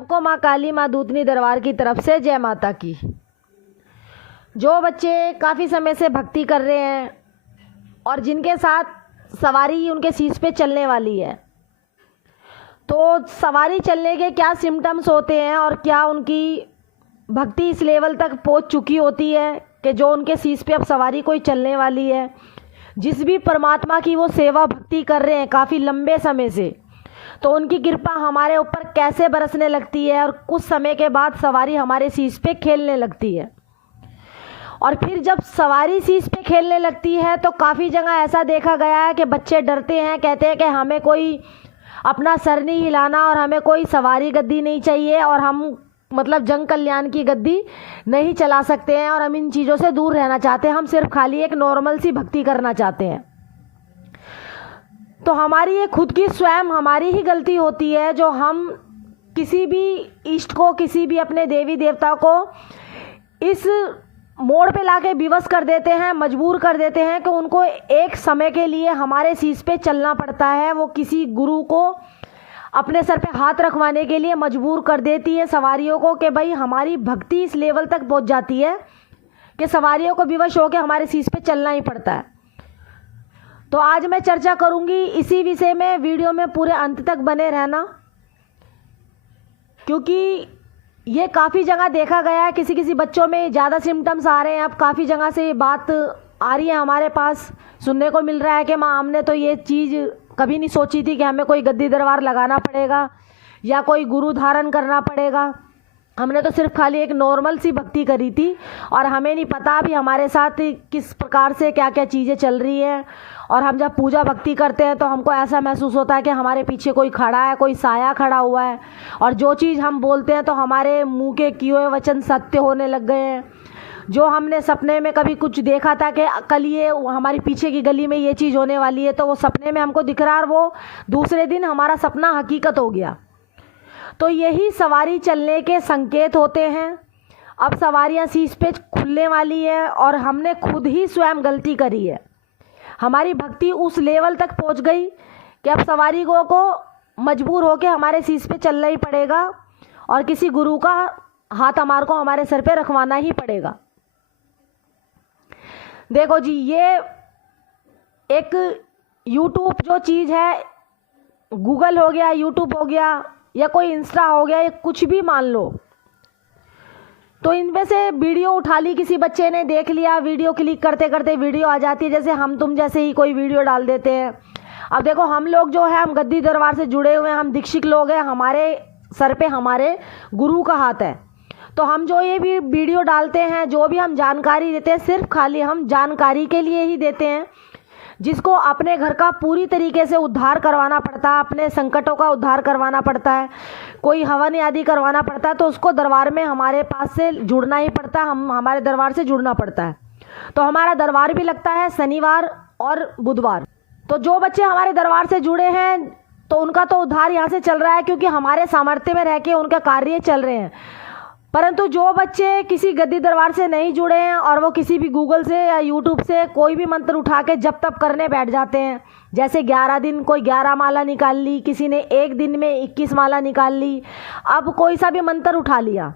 सबको माँ काली माँ दूतनी दरबार की तरफ से जय माता की। जो बच्चे काफ़ी समय से भक्ति कर रहे हैं और जिनके साथ सवारी उनके शीश पे चलने वाली है, तो सवारी चलने के क्या सिम्टम्स होते हैं और क्या उनकी भक्ति इस लेवल तक पहुंच चुकी होती है कि जो उनके शीश पे अब सवारी कोई चलने वाली है। जिस भी परमात्मा की वो सेवा भक्ति कर रहे हैं काफ़ी लंबे समय से, तो उनकी कृपा हमारे ऊपर कैसे बरसने लगती है और कुछ समय के बाद सवारी हमारे शीश पे खेलने लगती है। और फिर जब सवारी शीश पे खेलने लगती है तो काफ़ी जगह ऐसा देखा गया है कि बच्चे डरते हैं, कहते हैं कि हमें कोई अपना सर नहीं हिलाना और हमें कोई सवारी गद्दी नहीं चाहिए और हम मतलब जन कल्याण की गद्दी नहीं चला सकते हैं और हम इन चीज़ों से दूर रहना चाहते हैं, हम सिर्फ खाली एक नॉर्मल सी भक्ति करना चाहते हैं। तो हमारी ये खुद की स्वयं हमारी ही गलती होती है जो हम किसी भी इष्ट को, किसी भी अपने देवी देवता को इस मोड़ पे लाके विवश कर देते हैं, मजबूर कर देते हैं कि उनको एक समय के लिए हमारे शीश पे चलना पड़ता है। वो किसी गुरु को अपने सर पे हाथ रखवाने के लिए मजबूर कर देती है सवारियों को कि भाई हमारी भक्ति इस लेवल तक पहुंच जाती है कि सवारियों को विवश होकर हमारे शीश पे चलना ही पड़ता है। तो आज मैं चर्चा करूंगी इसी विषय में, वीडियो में पूरे अंत तक बने रहना, क्योंकि ये काफ़ी जगह देखा गया है। किसी किसी बच्चों में ज़्यादा सिम्टम्स आ रहे हैं, अब काफ़ी जगह से ये बात आ रही है, हमारे पास सुनने को मिल रहा है कि माँ हमने तो ये चीज़ कभी नहीं सोची थी कि हमें कोई गद्दी दरबार लगाना पड़ेगा या कोई गुरु धारण करना पड़ेगा। हमने तो सिर्फ खाली एक नॉर्मल सी भक्ति करी थी और हमें नहीं पता अभी हमारे साथ किस प्रकार से क्या क्या चीज़ें चल रही हैं। और हम जब पूजा भक्ति करते हैं तो हमको ऐसा महसूस होता है कि हमारे पीछे कोई खड़ा है, कोई साया खड़ा हुआ है, और जो चीज़ हम बोलते हैं तो हमारे मुंह के किए हुए वचन सत्य होने लग गए हैं। जो हमने सपने में कभी कुछ देखा था कि कल ये हमारी पीछे की गली में ये चीज़ होने वाली है, तो वो सपने में हमको दिख रहा है और वो दूसरे दिन हमारा सपना हकीकत हो गया। तो यही सवारी चलने के संकेत होते हैं। अब सवारियाँ शीश पे खुलने वाली है और हमने खुद ही स्वयं गलती करी है। हमारी भक्ति उस लेवल तक पहुंच गई कि अब सवारियों को मजबूर होकर हमारे शीश पे चलना ही पड़ेगा और किसी गुरु का हाथ हमारे को हमारे सर पे रखवाना ही पड़ेगा। देखो जी, ये एक यूट्यूब जो चीज़ है, गूगल हो गया, यूट्यूब हो गया या कोई इंस्टा हो गया, ये कुछ भी मान लो, तो इनमें से वीडियो उठा ली, किसी बच्चे ने देख लिया, वीडियो क्लिक करते करते वीडियो आ जाती है। जैसे हम तुम जैसे ही कोई वीडियो डाल देते हैं। अब देखो हम लोग जो है, हम गद्दी दरबार से जुड़े हुए हैं, हम दीक्षित लोग हैं, हमारे सर पे हमारे गुरु का हाथ है। तो हम जो ये भी वीडियो डालते हैं, जो भी हम जानकारी देते हैं, सिर्फ खाली हम जानकारी के लिए ही देते हैं। जिसको अपने घर का पूरी तरीके से उद्धार करवाना पड़ता है, अपने संकटों का उद्धार करवाना पड़ता है, कोई हवन आदि करवाना पड़ता है, तो उसको दरबार में हमारे पास से जुड़ना ही पड़ता है, हम हमारे दरबार से जुड़ना पड़ता है। तो हमारा दरबार भी लगता है शनिवार और बुधवार। तो जो बच्चे हमारे दरबार से जुड़े हैं तो उनका तो उद्धार यहाँ से चल रहा है, क्योंकि हमारे सामर्थ्य में रह के उनका कार्य चल रहे हैं। परंतु जो बच्चे किसी गद्दी दरबार से नहीं जुड़े हैं और वो किसी भी गूगल से या यूट्यूब से कोई भी मंत्र उठा के जब तब करने बैठ जाते हैं, जैसे 11 दिन कोई 11 माला निकाल ली, किसी ने एक दिन में 21 माला निकाल ली। अब कोई सा भी मंत्र उठा लिया,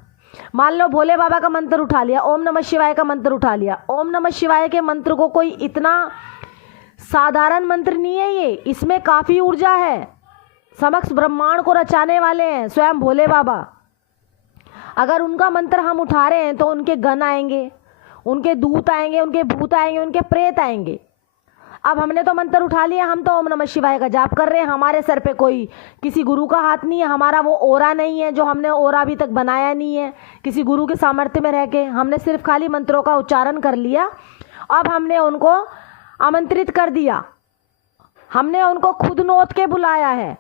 मान लो भोले बाबा का मंत्र उठा लिया, ओम नमः शिवाय का मंत्र उठा लिया। ओम नमः शिवाय के मंत्र को कोई इतना साधारण मंत्र नहीं है ये, इसमें काफ़ी ऊर्जा है। समस्त ब्रह्मांड को रचाने वाले हैं स्वयं भोले बाबा। अगर उनका मंत्र हम उठा रहे हैं तो उनके गण आएंगे, उनके दूत आएंगे, उनके भूत आएंगे, उनके प्रेत आएंगे। अब हमने तो मंत्र उठा लिया, हम तो ओम नमः शिवाय का जाप कर रहे हैं, हमारे सर पे कोई किसी गुरु का हाथ नहीं है, हमारा वो ओरा नहीं है, जो हमने ओरा अभी तक बनाया नहीं है किसी गुरु के सामर्थ्य में रह के। हमने सिर्फ खाली मंत्रों का उच्चारण कर लिया। अब हमने उनको आमंत्रित कर दिया, हमने उनको खुद नोत के बुलाया है।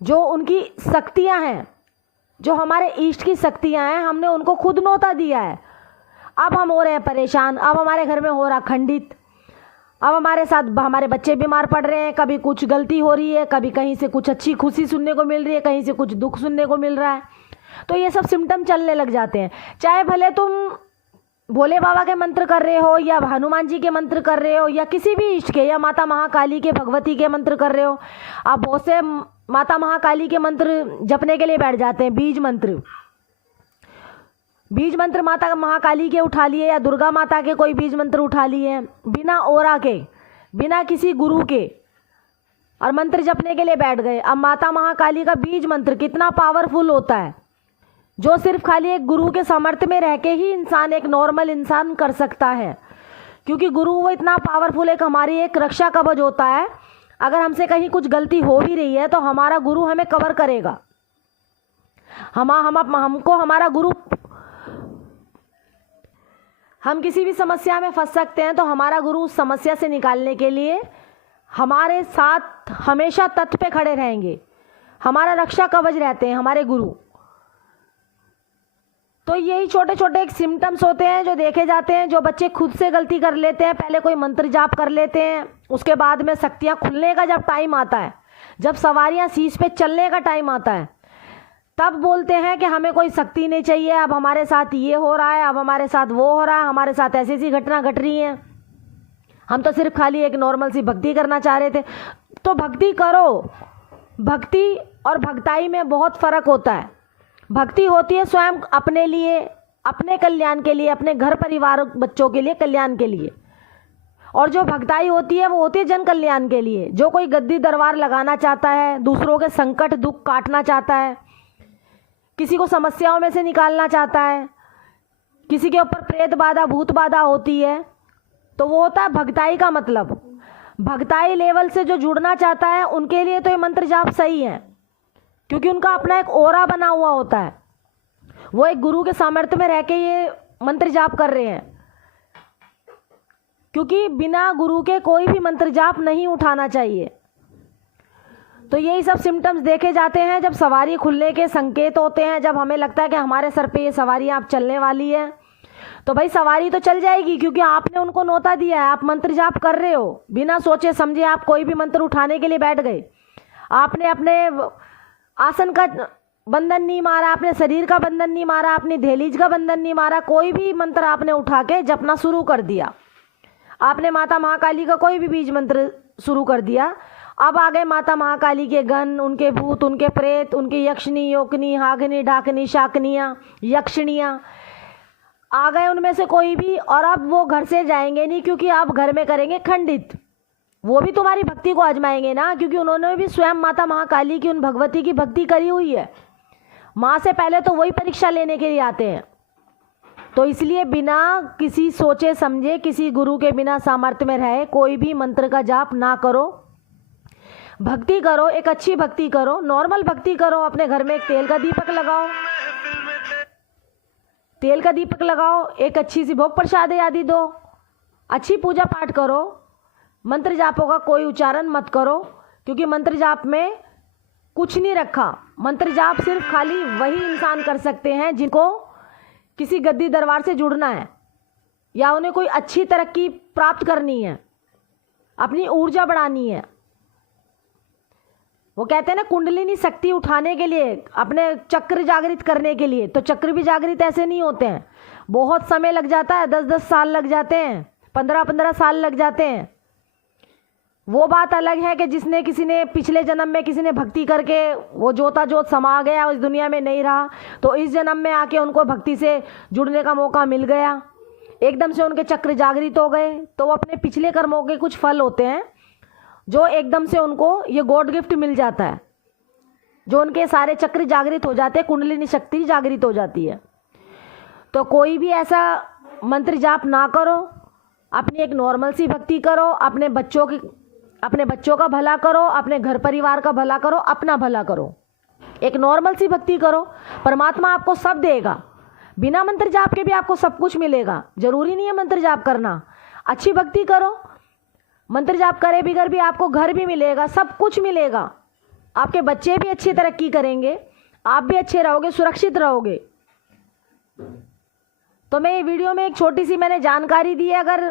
जो उनकी शक्तियाँ हैं, जो हमारे इष्ट की शक्तियाँ हैं, हमने उनको खुद नोता दिया है। अब हम हो रहे हैं परेशान, अब हमारे घर में हो रहा खंडित, अब हमारे साथ हमारे बच्चे बीमार पड़ रहे हैं, कभी कुछ गलती हो रही है, कभी कहीं से कुछ अच्छी खुशी सुनने को मिल रही है, कहीं से कुछ दुख सुनने को मिल रहा है। तो ये सब सिम्टम चलने लग जाते हैं। चाहे भले तुम भोले बाबा के मंत्र कर रहे हो या हनुमान जी के मंत्र कर रहे हो या किसी भी इष्ट के या माता महाकाली के भगवती के मंत्र कर रहे हो, आप बहुत से माता महाकाली के मंत्र जपने के लिए बैठ जाते हैं। बीज मंत्र माता महाकाली के उठा लिए या दुर्गा माता के कोई बीज मंत्र उठा लिए बिना ओरा के, बिना किसी गुरु के, और मंत्र जपने के लिए बैठ गए। अब माता महाकाली का बीज मंत्र कितना पावरफुल होता है, जो सिर्फ खाली एक गुरु के सामर्थ्य में रह के ही इंसान, एक नॉर्मल इंसान कर सकता है। क्योंकि गुरु वो इतना पावरफुल, एक हमारी एक रक्षा कवच होता है। अगर हमसे कहीं कुछ गलती हो भी रही है तो हमारा गुरु हमें कवर करेगा। हमको हमारा गुरु, हम किसी भी समस्या में फंस सकते हैं तो हमारा गुरु उस समस्या से निकालने के लिए हमारे साथ हमेशा तट पे खड़े रहेंगे। हमारा रक्षा कवच रहते हैं हमारे गुरु। तो यही छोटे छोटे एक सिम्टम्स होते हैं जो देखे जाते हैं। जो बच्चे खुद से गलती कर लेते हैं, पहले कोई मंत्र जाप कर लेते हैं, उसके बाद में शक्तियाँ खुलने का जब टाइम आता है, जब सवारियाँ शीश पे चलने का टाइम आता है, तब बोलते हैं कि हमें कोई शक्ति नहीं चाहिए, अब हमारे साथ ये हो रहा है, अब हमारे साथ वो हो रहा है, हमारे साथ ऐसी ऐसी घटना घट रही है, हम तो सिर्फ खाली एक नॉर्मल सी भक्ति करना चाह रहे थे। तो भक्ति करो। भक्ति और भक्ताई में बहुत फ़र्क होता है। भक्ति होती है स्वयं अपने लिए, अपने कल्याण के लिए, अपने घर परिवार बच्चों के लिए, कल्याण के लिए। और जो भक्ताई होती है वो होती है जन कल्याण के लिए। जो कोई गद्दी दरबार लगाना चाहता है, दूसरों के संकट दुख काटना चाहता है, किसी को समस्याओं में से निकालना चाहता है, किसी के ऊपर प्रेत बाधा भूत बाधा होती है, तो वो होता है भक्ताई का मतलब। भक्ताई लेवल से जो जुड़ना चाहता है उनके लिए तो ये मंत्र जाप सही है, क्योंकि उनका अपना एक ओरा बना हुआ होता है। वो एक गुरु के सामर्थ्य में रह के ये मंत्र जाप कर रहे हैं। क्योंकि बिना गुरु के कोई भी मंत्र जाप नहीं उठाना चाहिए। तो यही सब सिम्टम्स देखे जाते हैं जब सवारी खुलने के संकेत होते हैं, जब हमें लगता है कि हमारे सर पे ये सवारी आप चलने वाली है। तो भाई सवारी तो चल जाएगी, क्योंकि आपने उनको न्योता दिया है। आप मंत्र जाप कर रहे हो, बिना सोचे समझे आप कोई भी मंत्र उठाने के लिए बैठ गए। आपने अपने आसन का बंधन नहीं मारा, आपने शरीर का बंधन नहीं मारा, आपने दहलीज का बंधन नहीं मारा, कोई भी मंत्र आपने उठा के जपना शुरू कर दिया। आपने माता महाकाली का कोई भी बीज मंत्र शुरू कर दिया। अब आ गए माता महाकाली के गण, उनके भूत, उनके प्रेत, उनके यक्षनी, योकनी, हागनी, डाकनी, शाकनियाँ, यक्षिणियाँ आ गए उनमें से कोई भी। और अब वो घर से जाएंगे नहीं, क्योंकि आप घर में करेंगे खंडित। वो भी तुम्हारी भक्ति को आजमाएंगे ना, क्योंकि उन्होंने भी स्वयं माता महाकाली की, उन भगवती की भक्ति करी हुई है। माँ से पहले तो वही परीक्षा लेने के लिए आते हैं। तो इसलिए बिना किसी सोचे समझे, किसी गुरु के बिना सामर्थ्य में रहे कोई भी मंत्र का जाप ना करो। भक्ति करो, एक अच्छी भक्ति करो, नॉर्मल भक्ति करो। अपने घर में एक तेल का दीपक लगाओ, तेल का दीपक लगाओ, एक अच्छी सी भोग प्रसाद आदि दो, अच्छी पूजा पाठ करो। मंत्र जापों का कोई उच्चारण मत करो, क्योंकि मंत्र जाप में कुछ नहीं रखा। मंत्र जाप सिर्फ खाली वही इंसान कर सकते हैं जिनको किसी गद्दी दरबार से जुड़ना है, या उन्हें कोई अच्छी तरक्की प्राप्त करनी है, अपनी ऊर्जा बढ़ानी है। वो कहते हैं ना कुंडलिनी शक्ति उठाने के लिए, अपने चक्र जागृत करने के लिए। तो चक्र भी जागृत ऐसे नहीं होते हैं, बहुत समय लग जाता है, 10-10 साल लग जाते हैं, 15-15 साल लग जाते हैं। वो बात अलग है कि जिसने किसी ने पिछले जन्म में किसी ने भक्ति करके वो जोता जोत समा गया, उस दुनिया में नहीं रहा, तो इस जन्म में आके उनको भक्ति से जुड़ने का मौका मिल गया, एकदम से उनके चक्र जागृत हो गए। तो वो अपने पिछले कर्मों के कुछ फल होते हैं जो एकदम से उनको ये गॉड गिफ्ट मिल जाता है, जो उनके सारे चक्र जागृत हो जाते हैं, कुंडलिनी शक्ति जागृत हो जाती है। तो कोई भी ऐसा मंत्र जाप ना करो, अपनी एक नॉर्मल सी भक्ति करो, अपने बच्चों का भला करो, अपने घर परिवार का भला करो, अपना भला करो। एक नॉर्मल सी भक्ति करो, परमात्मा आपको सब देगा। बिना मंत्र जाप के भी आपको सब कुछ मिलेगा, जरूरी नहीं है मंत्र जाप करना। अच्छी भक्ति करो, मंत्र जाप करे बिगर भी आपको घर भी मिलेगा, सब कुछ मिलेगा। आपके बच्चे भी अच्छी तरक्की करेंगे, आप भी अच्छे रहोगे, सुरक्षित रहोगे। तो मैं ये वीडियो में एक छोटी सी मैंने जानकारी दी है। अगर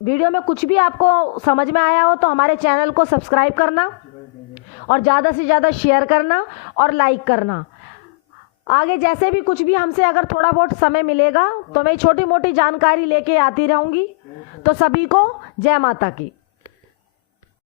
वीडियो में कुछ भी आपको समझ में आया हो तो हमारे चैनल को सब्सक्राइब करना और ज़्यादा से ज़्यादा शेयर करना और लाइक करना। आगे जैसे भी कुछ भी हमसे अगर थोड़ा बहुत समय मिलेगा तो मैं छोटी मोटी जानकारी लेके आती रहूँगी। तो सभी को जय माता की।